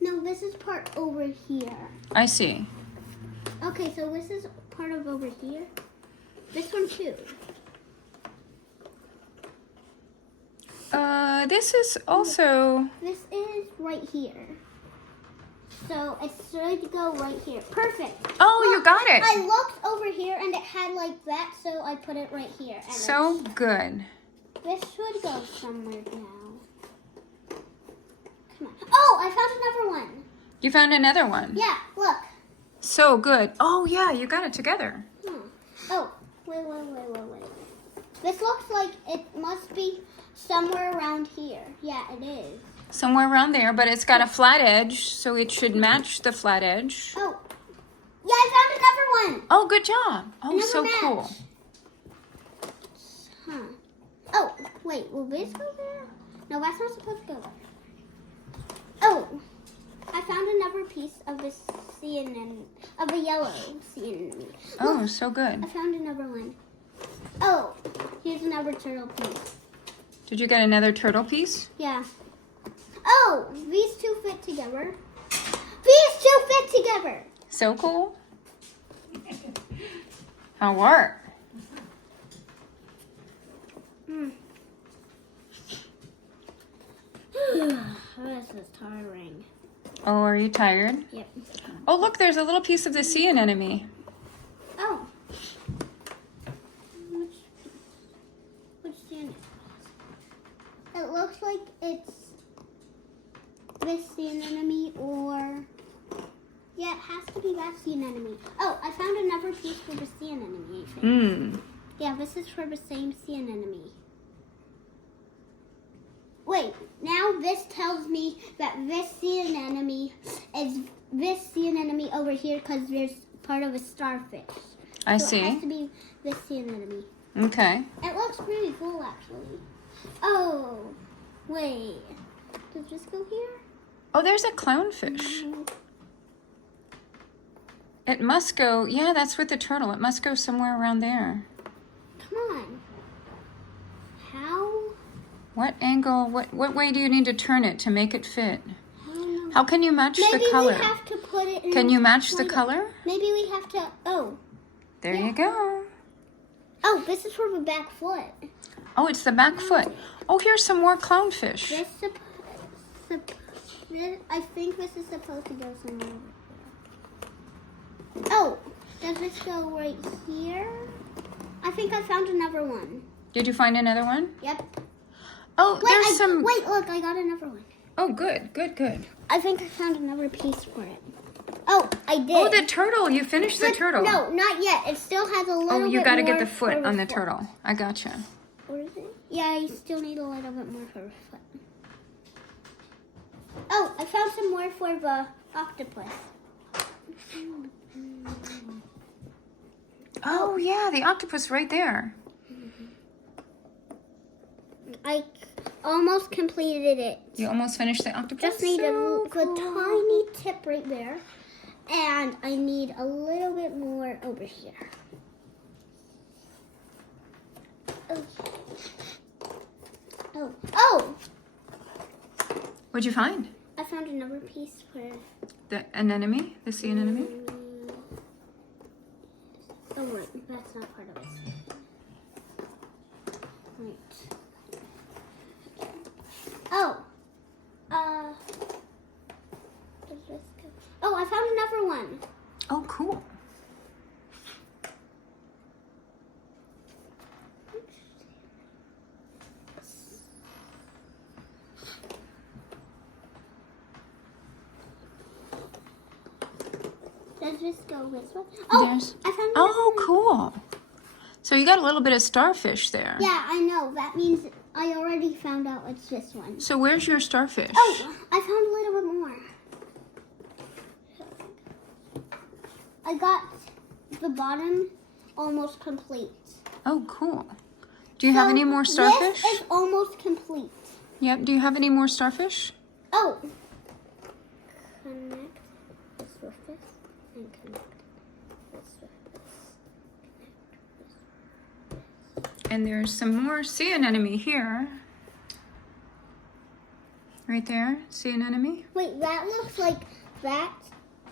No, this is part over here. I see. Okay, so this is part of over here. This one too. This is also... This is right here. So it should go right here. Perfect. Oh, you got it. I looked over here and it had like that, so I put it right here. And So good. this should go somewhere now. Come on. Oh, I found another one. You found another one. Yeah, look. So good. Oh, yeah, you got it together. Oh, wait. This looks like it must be somewhere around here. Yeah, it is. Somewhere around there, but it's got a flat edge, so it should match the flat edge. Oh, yeah, I found another one. Oh, good job. Oh, Another so match. cool. Huh. Oh, wait, will this go there? No, that's not supposed to go there. Oh, I found another piece of the sea anemone, of the yellow sea anemone. Oh, so good. I found another one. Oh, here's another turtle piece. Did you get another turtle piece? Yeah. Oh, these two fit together. These two fit together. So cool. How work? This is tiring. Oh, are you tired? Yep. Oh, look, there's a little piece of the sea anemone. Oh. Which sea? It looks like it's this sea anemone or... Yeah, it has to be that sea anemone. Oh, I found another piece for the sea anemone, I think. Yeah, this is for the same sea anemone. Wait, now this tells me that this sea anemone is this sea anemone over here because there's part of a starfish. I So see. it has to be this sea anemone. Okay. It looks pretty cool, actually. Oh, wait. Does this go here? Oh, there's a clownfish. It must go, yeah, that's with the turtle. It must go somewhere around there. Come on. How? What angle, what way do you need to turn it to make it fit? I don't know. How can you match Maybe the color? we have to put it in... Can you match the like- color? Maybe we have to... Oh. There Yeah. you go. Oh, this is for the back foot. Oh, it's the back foot. Oh, here's some more clownfish. I think this is supposed to go somewhere over here. Oh, does this go right here? I think I found another one. Did you find another one? Yep. Oh, there's some... Wait, look, I got another one. Oh, good. I think I found another piece for it. Oh, I did. Oh, the turtle. You finished the But turtle. No, not yet. It still has a little Oh, bit you got to get more the foot for on the foot. turtle. I gotcha. What is it? Yeah, you still need a little bit more for the foot. Oh, I found some more for the octopus. Oh, yeah, the octopus right there. I almost completed it. You almost finished the octopus? Just need So a cool. tiny tip right there. And I need a little bit more over here. Okay. Oh! What'd you find? I found another piece for... The anemone? The sea anemone? Oh, wait, that's not part of it. Right. Oh! Does this go? Oh, I found another one. Oh, cool. Does this go this way? Oh, There's- I found Oh, another one. cool. So you got a little bit of starfish there. Yeah, I know. That means I already found out it's this one. So where's your starfish? Oh, I found a little bit more. I got the bottom almost complete. Oh, cool. Do you have So any more starfish? This is almost complete. Yep. Do you have any more starfish? Oh. Connect this with this and connect this with this. And there's some more sea anemone here. Right there. See an enemy? Wait, that looks like that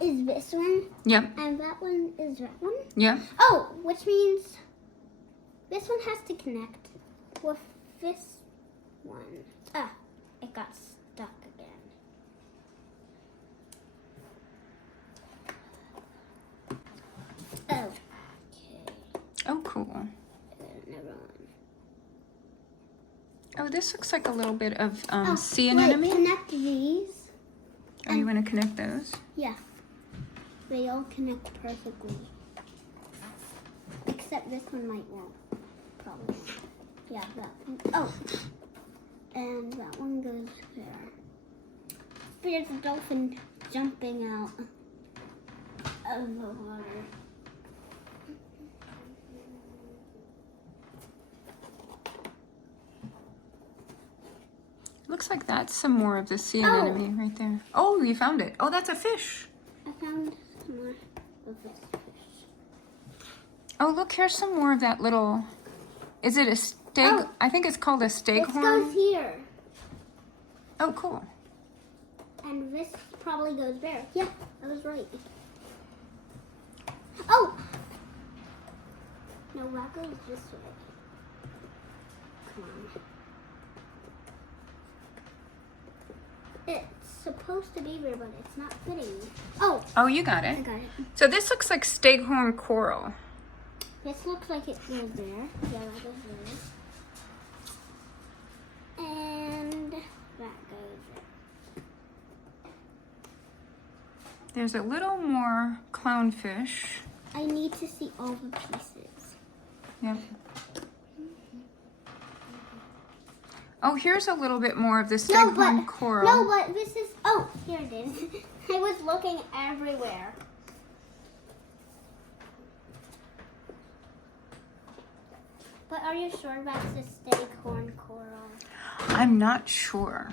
is this one, Yep. and that one is that one. Yep. Oh, which means this one has to connect with this one. Ah, it got stuck again. Oh. Okay. Oh, cool. Another one. Oh, this looks like a little bit of sea wait, anemone. connect these. Oh, you want to connect those? Yeah. They all connect perfectly. Except this one might won't. Probably. Yeah, that one. Oh. And that one goes there. There's a dolphin jumping out of the water. Looks like that's some more of the sea anemone right there. Oh, you found it. Oh, that's a fish. I found some more of this fish. Oh, look, here's some more of that little... Is it a steg? Oh. I think it's called a This staghorn. goes here. Oh, cool. And this probably goes there. Yeah, I was right. Oh! No, that goes this way. Come on. It's supposed to be there, but it's not fitting. Oh! Oh, you got I it. got it. So this looks like staghorn coral. This looks like it goes there. Yeah, that goes there. And that goes there. There's a little more clownfish. I need to see all the pieces. Yep. Oh, here's a little bit more of the staghorn coral. No, but this is... Oh, here it is. I was looking everywhere. But are you sure that's the staghorn coral? I'm not sure.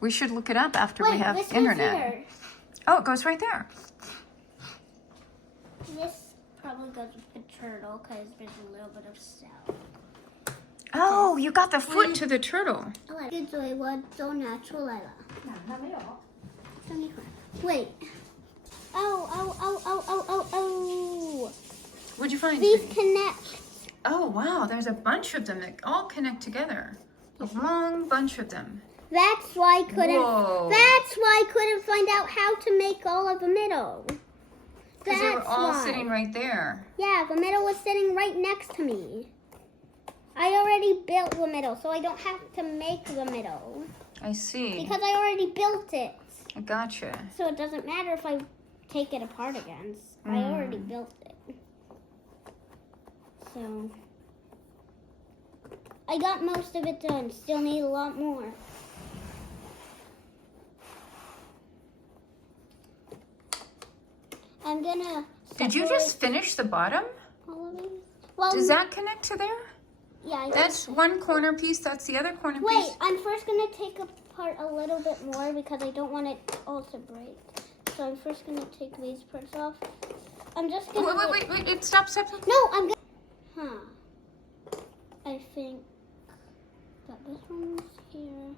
We should look it up after we have this goes internet. here. Oh, it goes right there. This probably goes with the turtle because there's a little bit of cell. Oh, you got the foot to the turtle. Good joy, what so natural, Lila? Wait. Oh. What'd you find? These connect. Oh, wow. There's a bunch of them that all connect together. A long bunch of them. That's why I couldn't. Whoa. That's why I couldn't find out how to make all of the middle. Because they were That's all why. sitting right there. Yeah, the middle was sitting right next to me. I already built the middle, so I don't have to make the middle. I see. Because I already built it. I gotcha. So it doesn't matter if I take it apart again. I already built it. So I got most of it done. Still need a lot more. I'm gonna... Did you just finish the bottom? all of these? Well, Does that connect to there? yeah, I That's one corner piece. That's the other corner Wait, piece. I'm first going to take apart a little bit more because I don't want it all to break. So I'm first going to take these parts off. I'm just going to... Wait. Stop. No, I'm going to... I think that this one's here.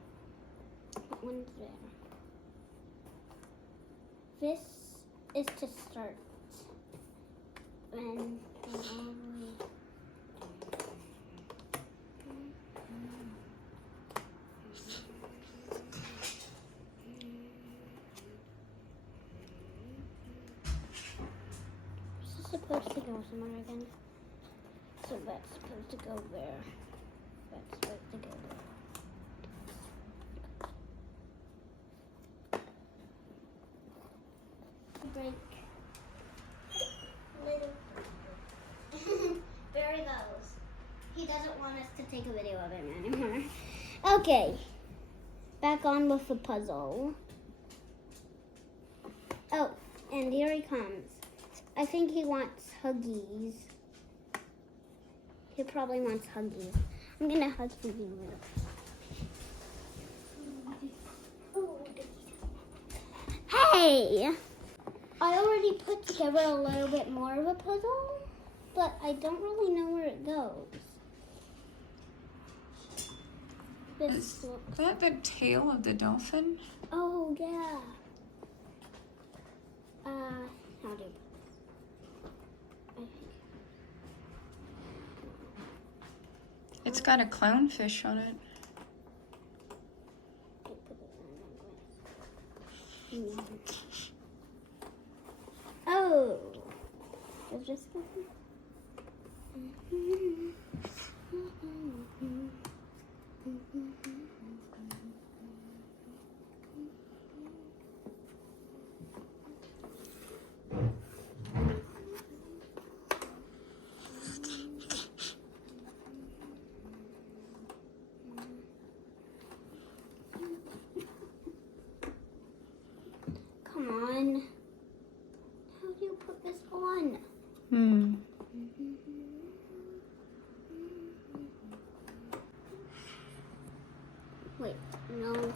That one's there. This is to start. And go all the way. This is supposed to go somewhere again. So that's supposed to go there. That's supposed to go there. Break. There he goes. He doesn't want us to take a video of him anymore. Okay. Back on with the puzzle. Oh, and here he comes. I think he wants huggies. He probably wants huggies. I'm gonna hug him a little. Hey! I already put together a little bit more of a puzzle, but I don't really know where it goes. Is that the tail of the dolphin? Oh, yeah. How do you... It's got a clownfish on it. Oh. Is this good? Come on. How do you put this on? Wait, no.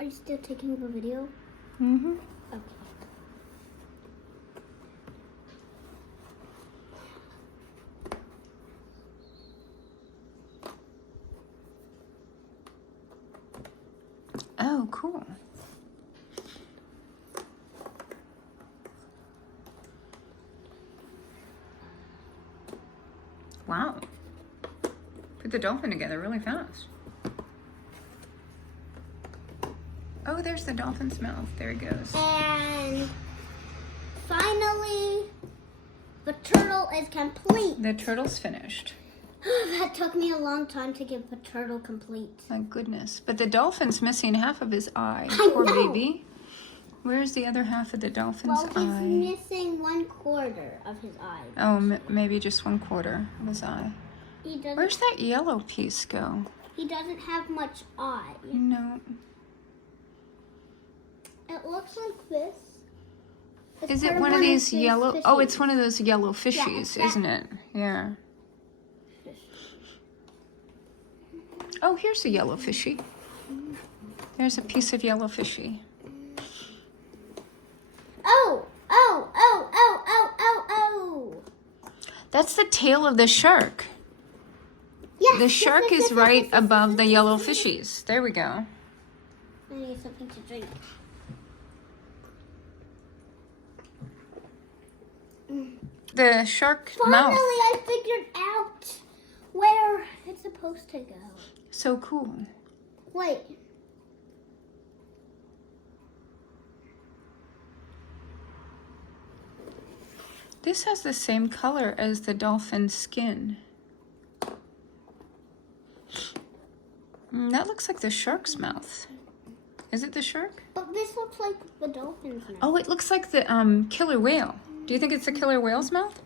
Are you still taking the video? Mm-hmm. Okay. Oh, cool. Wow. Put the dolphin together really fast. Oh, there's the dolphin's mouth. There it goes. And finally, the turtle is complete. The turtle's finished. That took me a long time to get the turtle complete. My goodness. But the dolphin's missing half of his eye. I Poor know. baby. Where's the other half of the dolphin's Well, he's eye? missing 1/4 of his eye. Oh, maybe just 1/4 of his eye. He doesn't. Where's that yellow piece go? He doesn't have much eye. No. It looks like this. It's Is it part one of these his yellow? fishies. Oh, it's one of those yellow fishies, it's that isn't it? Yeah. Oh, here's a yellow fishy. There's a piece of yellow fishy. Oh, oh, oh, oh, oh, oh, oh. That's the tail of the shark. Yes, The yes, shark yes, is yes, right yes, yes, above yes, the yes, yellow yes. fishies. There we go. I need something to drink. The shark Finally, mouth. I figured out where it's supposed to go. So cool. Wait. This has the same color as the dolphin's skin. That looks like the shark's mouth. Is it the shark? But this looks like the dolphin's mouth. Oh, it looks like the killer whale. Do you think it's the killer whale's mouth?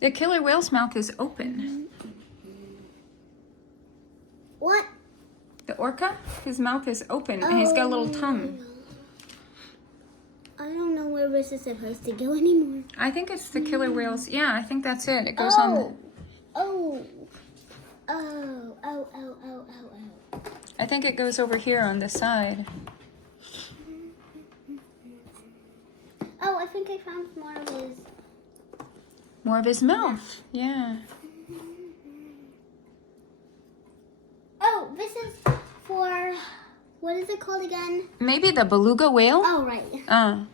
The killer whale's mouth is open. What? The orca, his mouth is open and he's got a little tongue. I don't know where this is supposed to go anymore. I think it's the killer whale's. Yeah, I think that's it. It goes on the... Oh. Oh, oh, oh, oh, oh, oh. I think it goes over here on the side. Oh, I think I found more of his. More of his mouth. Yeah. Oh, this is for, what is it called again? Maybe the beluga whale? Oh, right.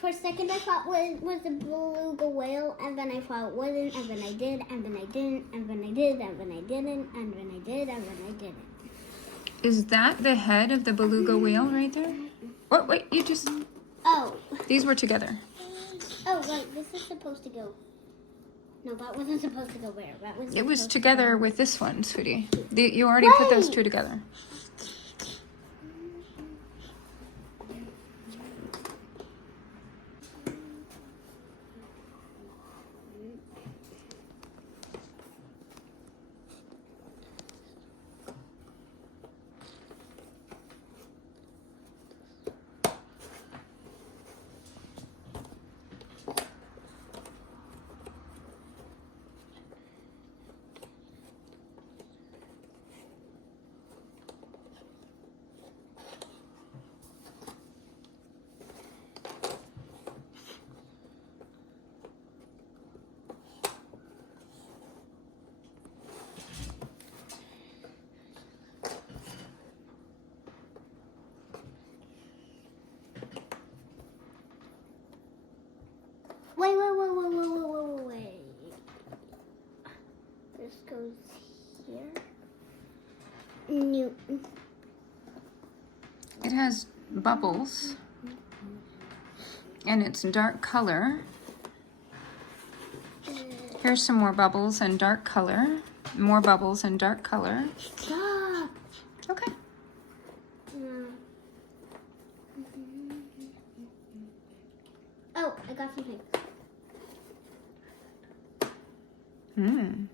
For a second I thought was a beluga whale, and then I thought it wasn't, and then I did, and then I didn't, and then I did, and then I didn't, and then I did, and then I didn't. Is that the head of the beluga whale right there? Oh, wait, you just... Oh. These were together. Oh, right, this is supposed to go. No, that wasn't supposed to go where? That was It was supposed to together go- with this one, sweetie. You already put those two together. New. It has bubbles. And it's dark color. Here's some more bubbles and dark color. More bubbles and dark color. Stop. Okay. Oh, I got something. Hmm.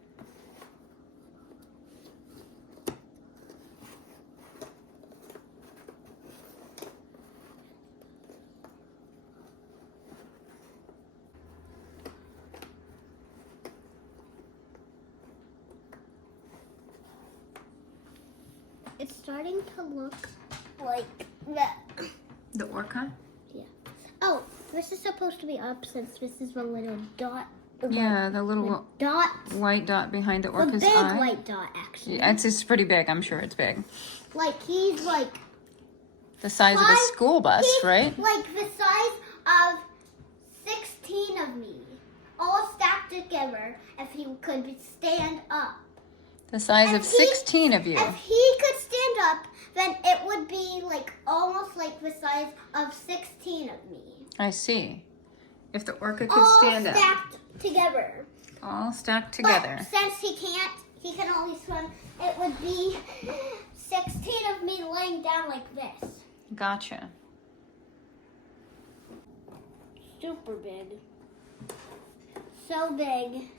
It's starting to look like that. The orca? Yeah. Oh, this is supposed to be up since this is a little dot. Yeah, the little dot. white dot behind the The orca's big eye. white dot, actually. Yeah, it's pretty big. I'm sure it's big. Like he's like The size of a school bus, he's right? like the size of 16 of me, all stacked together. If he could stand up. The size of 16 of you. If he could stand up, then it would be like almost like the size of 16 of me. I see. If the orca could All stand up. stacked together. All stacked together. But since he can't, he can only swim, it would be 16 of me laying down like this. Gotcha. Super big. So big.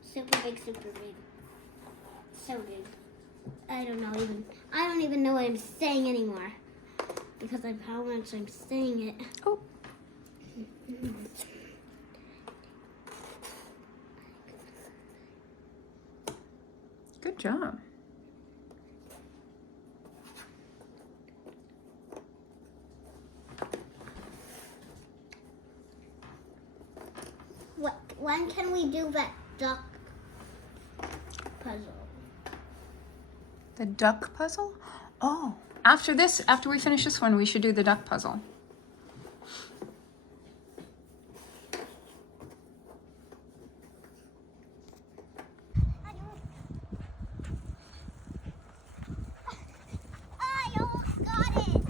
Super big, super big. So big. I don't even know what I'm saying anymore. Because of how much I'm saying it. Oh. Good job. When can we do that duck puzzle? The duck puzzle? Oh, after we finish this one, we should do the duck puzzle. I almost got it!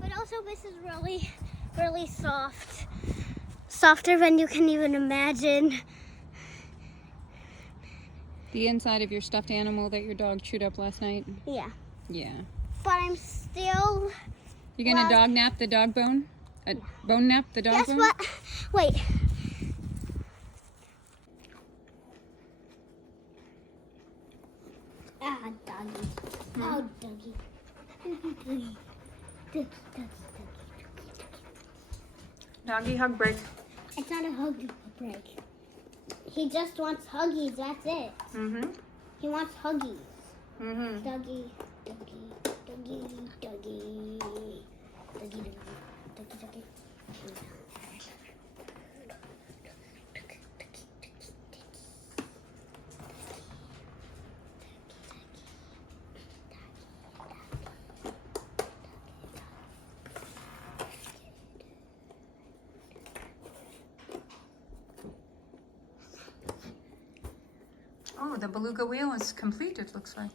But also this is really, really soft. Softer than you can even imagine. The inside of your stuffed animal that your dog chewed up last night? Yeah. Yeah. But I'm still... You're gonna dog nap the dog bone? Bone nap the dog Guess bone? what? Wait. Ah, doggy. Oh, doggy. Doggy, doggy. Doggy, doggy, doggy. Doggy hug break. It's not a hug break. He just wants huggies, that's it. Mm-hmm. He wants huggies. Mm-hmm. Doggy, doggy, doggy, doggy. Doggy, doggy, doggy, doggy. Oh, the beluga wheel is complete, it looks like.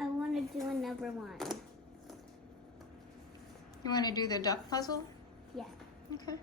I want to do another one. You want to do the duck puzzle? Yeah. Okay.